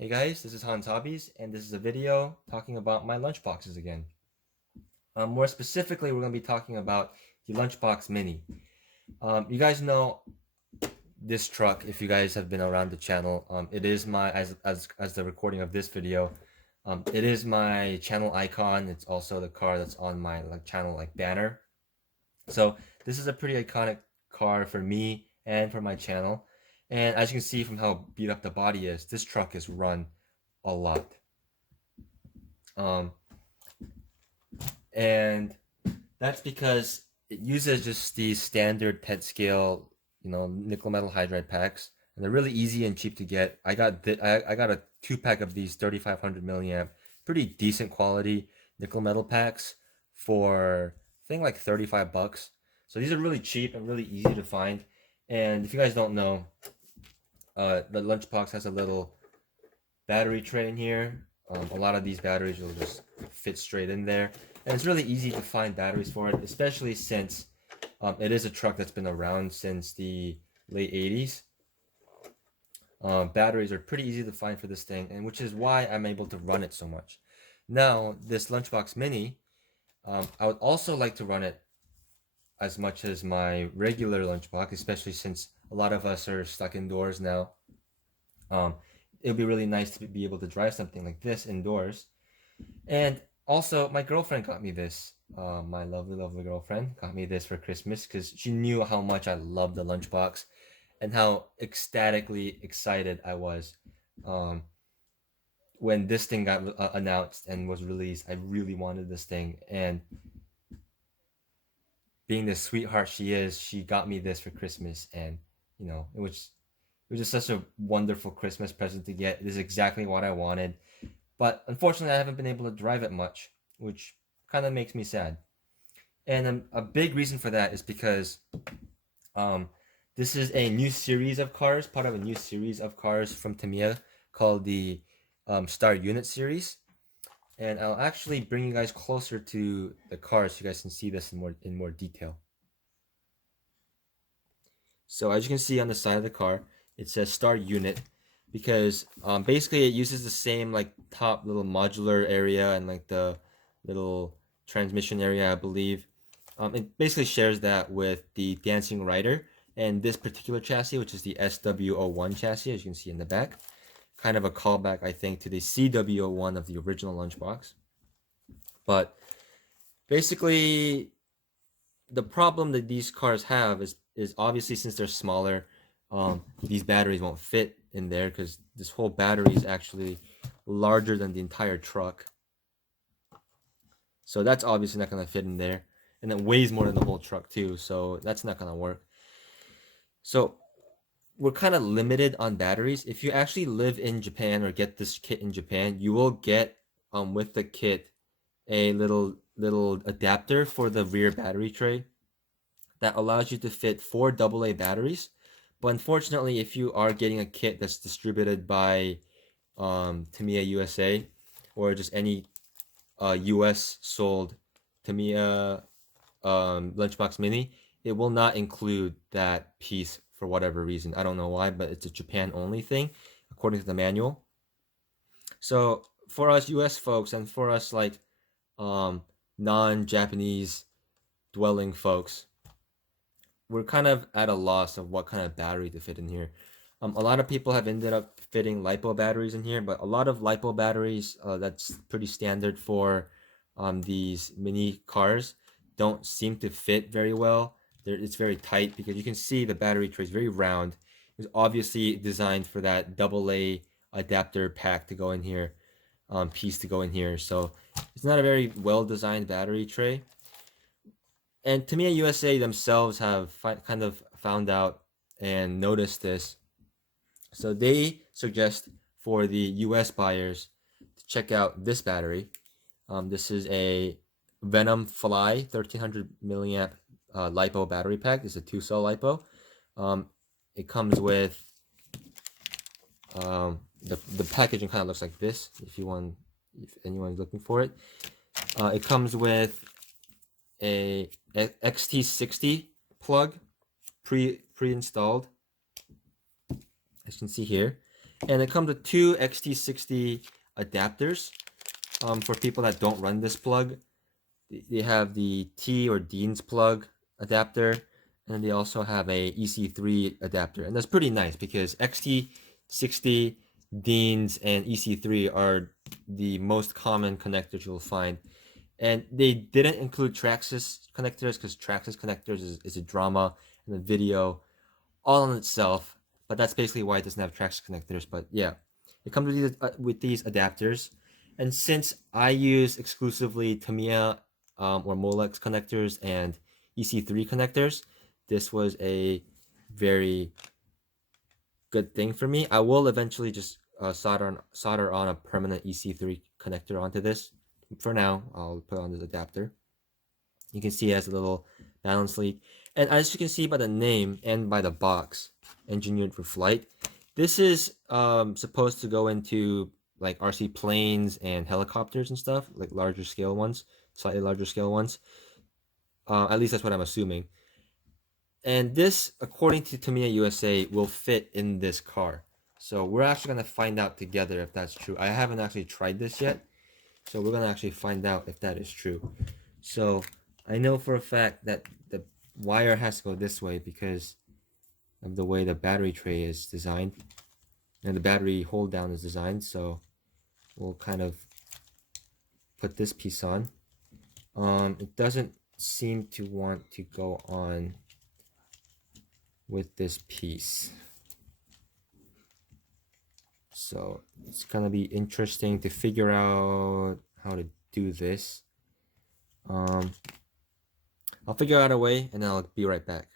Hey guys, this is Hans Hobbies, and this is a video talking about my lunchboxes again. More specifically, we're going to be talking about the Lunchbox Mini. You guys know this truck if you guys have been around the channel. It is my, as the recording of this video, it is my channel icon. It's also the car that's on my channel banner. So this is a pretty iconic car for me and for my channel. And as you can see from how beat up the body is, this truck is run a lot. And that's because it uses just these standard pet scale, nickel metal hydride packs, and they're really easy and cheap to get. I got a 2-pack of these 3500 milliamp, pretty decent quality nickel metal packs for I think like 35 bucks. So these are really cheap and really easy to find. And if you guys don't know, the lunchbox has a little battery tray in here. A lot of these batteries will just fit straight in there, and it's really easy to find batteries for it, especially since it is a truck that's been around since the late 80s. Batteries are pretty easy to find for this thing, and which is why I'm able to run it so much. Now, this Lunchbox Mini, I would also like to run it as much as my regular Lunchbox, especially since a lot of us are stuck indoors now. It would be really nice to be able to drive something like this indoors. And also, my girlfriend got me this. My lovely, lovely girlfriend got me this for Christmas because she knew how much I loved the lunchbox and how ecstatically excited I was when this thing got announced and was released. I really wanted this thing, and being the sweetheart she is, she got me this for Christmas, and it was just such a wonderful Christmas present to get. It is exactly what I wanted. But unfortunately, I haven't been able to drive it much, which kind of makes me sad. And a big reason for that is because um, this is a new series of cars, part of a new series of cars from Tamiya called the Star Unit series. And I'll actually bring you guys closer to the cars so you guys can see this in more detail. So as you can see on the side of the car, it says Star Unit because basically it uses the same top little modular area and the little transmission area, I believe. It basically shares that with the Dancing Rider and this particular chassis, which is the SW01 chassis, as you can see in the back. Kind of a callback, I think, to the CW01 of the original Lunchbox. But basically, the problem that these cars have is obviously since they're smaller, these batteries won't fit in there because this whole battery is actually larger than the entire truck. So that's obviously not going to fit in there. And it weighs more than the whole truck too, so that's not going to work. So we're kind of limited on batteries. If you actually live in Japan or get this kit in Japan, you will get with the kit a little adapter for the rear battery tray that allows you to fit 4 AA batteries. But unfortunately, if you are getting a kit that's distributed by Tamiya USA or just any US sold Tamiya Lunchbox Mini, it will not include that piece for whatever reason. I don't know why, but it's a Japan only thing according to the manual. So for us US folks and for us non-Japanese dwelling folks, we're kind of at a loss of what kind of battery to fit in here. A lot of people have ended up fitting Lipo batteries in here, but a lot of Lipo batteries that's pretty standard for these mini cars don't seem to fit very well. It's very tight because you can see the battery tray is very round. It was obviously designed for that AA adapter pack to go in here, piece to go in here. So it's not a very well designed battery tray. And Tamiya USA themselves have kind of found out and noticed this. So they suggest for the US buyers to check out this battery. This is a Venom FLY 1300 milliamp LiPo battery pack. It's a 2-cell LiPo. It comes with the packaging kind of looks like this. If anyone's looking for it, it comes with a XT60 plug pre-installed, as you can see here. And it comes with two XT60 adapters. For people that don't run this plug, they have the T or Dean's plug adapter, and they also have a EC3 adapter. And that's pretty nice because XT60, Dean's, and EC3 are the most common connectors you'll find. And they didn't include Traxxas connectors because Traxxas connectors is a drama and a video all on itself. But that's basically why it doesn't have Traxxas connectors. But yeah, it comes with these adapters. And since I use exclusively Tamiya or Molex connectors and EC3 connectors, this was a very good thing for me. I will eventually just solder on a permanent EC3 connector onto this. For now, I'll put on this adapter. You can see it has a little balance leak. And as you can see by the name and by the box, engineered for flight, this is supposed to go into like RC planes and helicopters and stuff, like larger scale ones, slightly larger scale ones. At least that's what I'm assuming. And this, according to Tamiya USA, will fit in this car. So we're actually going to find out together if that's true. I haven't actually tried this yet. So we're going to actually find out if that is true. So I know for a fact that the wire has to go this way because of the way the battery tray is designed. And the battery hold down is designed. So we'll kind of put this piece on. It doesn't seem to want to go on with this piece. So it's gonna be interesting to figure out how to do this. I'll figure out a way and then I'll be right back.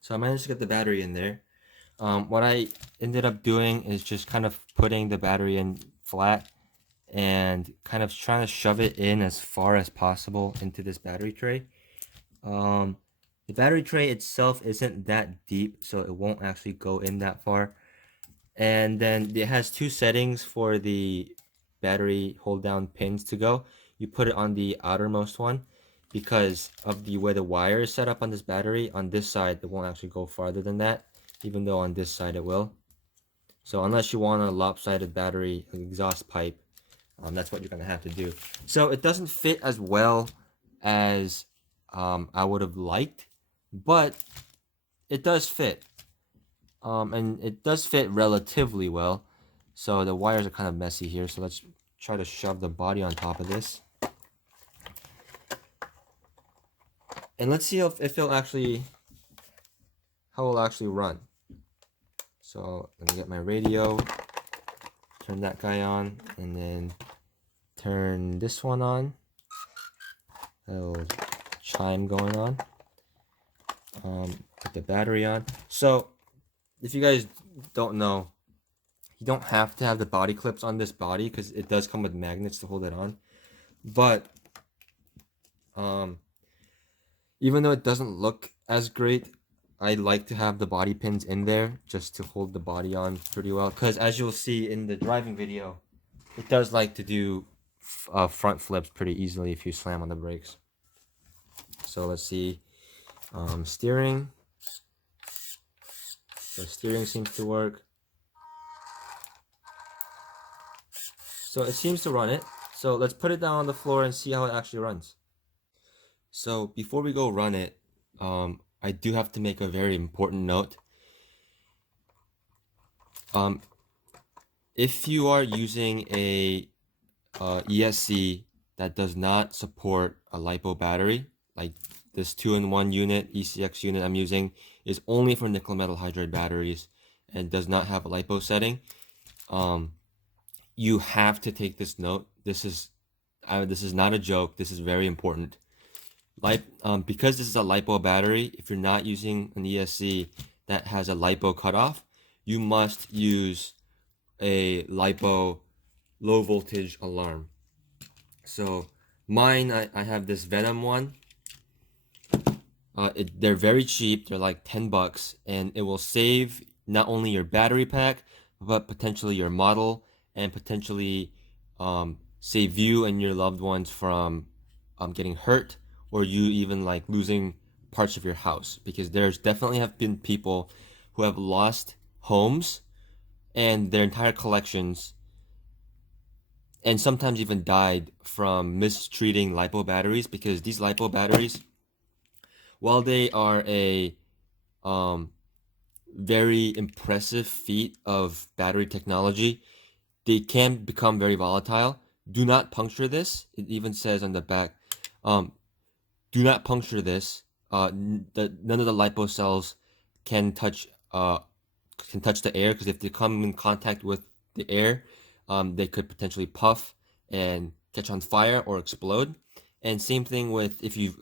So I managed to get the battery in there. What I ended up doing is just kind of putting the battery in flat and kind of trying to shove it in as far as possible into this battery tray. The battery tray itself isn't that deep, so it won't actually go in that far. And then it has two settings for the battery hold down pins to go. You put it on the outermost one because of the way the wire is set up on this battery. On this side, it won't actually go farther than that, even though on this side it will. So unless you want a lopsided battery exhaust pipe, that's what you're going to have to do. So it doesn't fit as well as I would have liked, but it does fit. And it does fit relatively well. So the wires are kind of messy here. So let's try to shove the body on top of this. And let's see if it'll actually, how it'll actually run. So let me get my radio, turn that guy on, and then turn this one on. A little chime going on. Put the battery on. So if you guys don't know, you don't have to have the body clips on this body because it does come with magnets to hold it on. But even though it doesn't look as great, I like to have the body pins in there just to hold the body on pretty well. Because as you'll see in the driving video, it does like to do front flips pretty easily if you slam on the brakes. So let's see. Steering. The steering seems to work. So it seems to run it. So let's put it down on the floor and see how it actually runs. So before we go run it, I do have to make a very important note. If you are using a ESC that does not support a LiPo battery, like this 2-in-1 unit, ECX unit I'm using, is only for nickel metal hydride batteries and does not have a LiPo setting, you have to take this note. This is not a joke. This is very important. Because this is a LiPo battery, if you're not using an ESC that has a LiPo cutoff, you must use a LiPo low voltage alarm. So mine, I have this Venom one. They're very cheap. They're like 10 bucks, and it will save not only your battery pack, but potentially your model, and potentially save you and your loved ones from getting hurt, or you even like losing parts of your house, because there's definitely have been people who have lost homes and their entire collections, and sometimes even died from mistreating Lipo batteries, because these Lipo batteries, while they are a um, very impressive feat of battery technology, they can become very volatile. Do not puncture this. It even says on the back, um, do not puncture this. None of the lipo cells can touch the air, because if they come in contact with the air, they could potentially puff and catch on fire or explode. And same thing with if you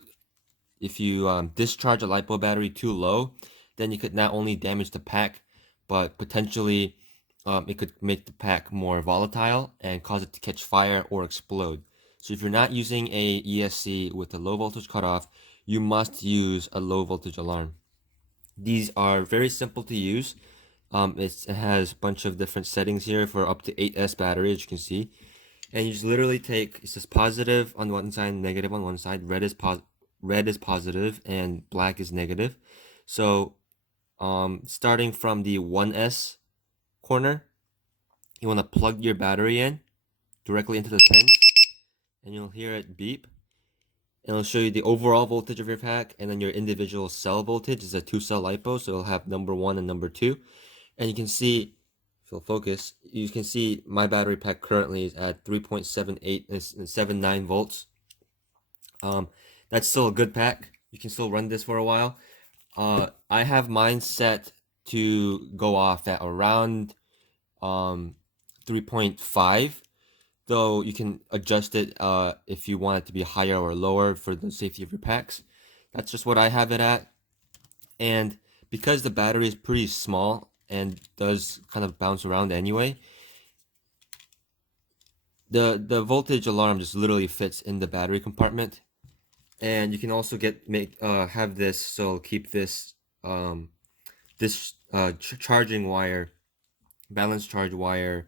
discharge a lipo battery too low, then you could not only damage the pack, but potentially it could make the pack more volatile and cause it to catch fire or explode. So if you're not using a ESC with a low voltage cutoff, you must use a low voltage alarm. These are very simple to use. It has a bunch of different settings here for up to 8S battery, as you can see. And you just literally take, it says positive on one side, negative on one side. Red is positive and black is negative. So starting from the 1S corner, you want to plug your battery in directly into the pins, and you'll hear it beep. And it'll show you the overall voltage of your pack, and then your individual cell voltage is a 2-cell LiPo, so it'll have number 1 and number 2. And you can see, if you'll focus, you can see my battery pack currently is at 3.78 and 79 volts. That's still a good pack. You can still run this for a while. I have mine set to go off at around 3.5, though you can adjust it if you want it to be higher or lower for the safety of your packs. That's just what I have it at. And because the battery is pretty small and does kind of bounce around anyway, the voltage alarm just literally fits in the battery compartment. And you can also have this, so keep this charging wire, balance charge wire,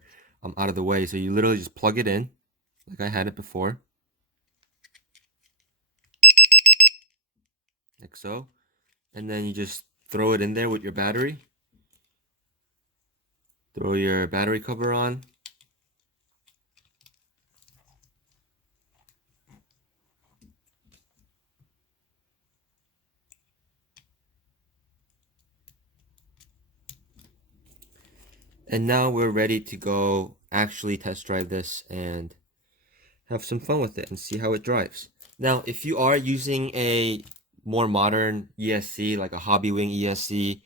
out of the way. So you literally just plug it in like I had it before, like so, and then you just throw it in there with your battery. Throw your battery cover on. And now we're ready to go actually test drive this and have some fun with it and see how it drives. Now, if you are using a more modern ESC, like a Hobbywing ESC,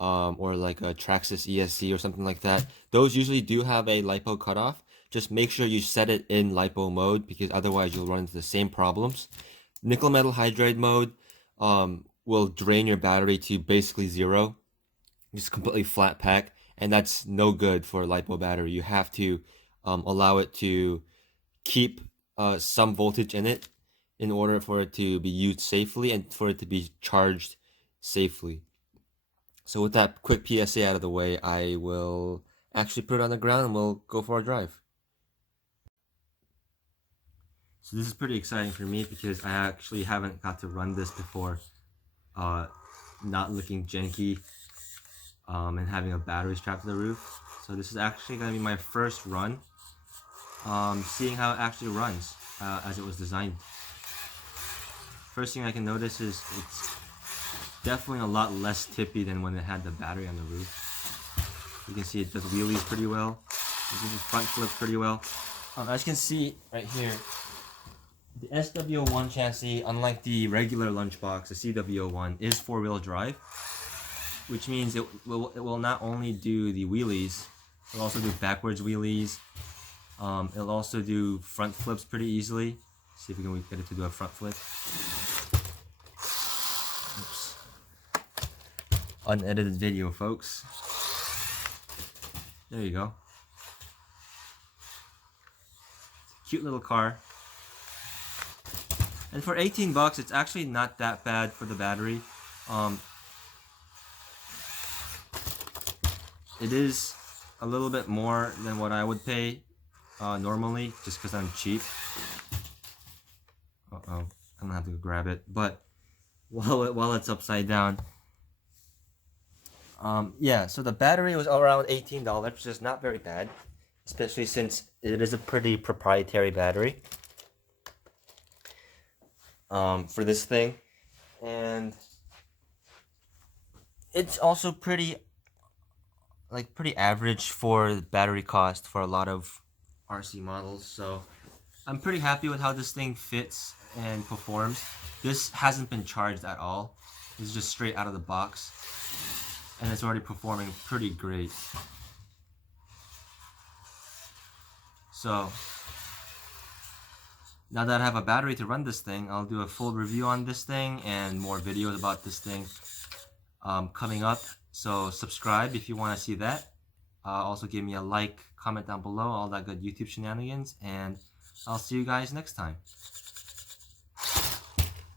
or like a Traxxas ESC or something like that, those usually do have a LiPo cutoff. Just make sure you set it in LiPo mode, because otherwise you'll run into the same problems. Nickel metal hydride mode will drain your battery to basically zero, just completely flat pack, and that's no good for a LiPo battery. You have to allow it to keep some voltage in it in order for it to be used safely and for it to be charged safely. So with that quick PSA out of the way, I will actually put it on the ground and we'll go for a drive. So this is pretty exciting for me because I actually haven't got to run this before, not looking janky, and having a battery strapped to the roof. So this is actually going to be my first run, seeing how it actually runs as it was designed. First thing I can notice is it's definitely a lot less tippy than when it had the battery on the roof. You can see it does wheelies pretty well. It does front flips pretty well. As you can see right here, the SW01 chassis, unlike the regular lunchbox, the CW01, is 4-wheel drive, which means it will not only do the wheelies, it'll also do backwards wheelies. It'll also do front flips pretty easily. See if we can get it to do a front flip. Oops. Unedited video, folks. There you go. Cute little car. And for 18 bucks, it's actually not that bad for the battery. It is a little bit more than what I would pay normally, just because I'm cheap. Uh-oh, I'm gonna have to grab it. But while it's upside down, Yeah, so the battery was around $18, which is not very bad, especially since it is a pretty proprietary battery for this thing. And it's also pretty average for battery cost for a lot of RC models. So I'm pretty happy with how this thing fits and performs. This hasn't been charged at all. It's just straight out of the box, and it's already performing pretty great. So now that I have a battery to run this thing, I'll do a full review on this thing and more videos about this thing coming up. So subscribe if you want to see that. Also give me a like, comment down below, all that good YouTube shenanigans, and I'll see you guys next time.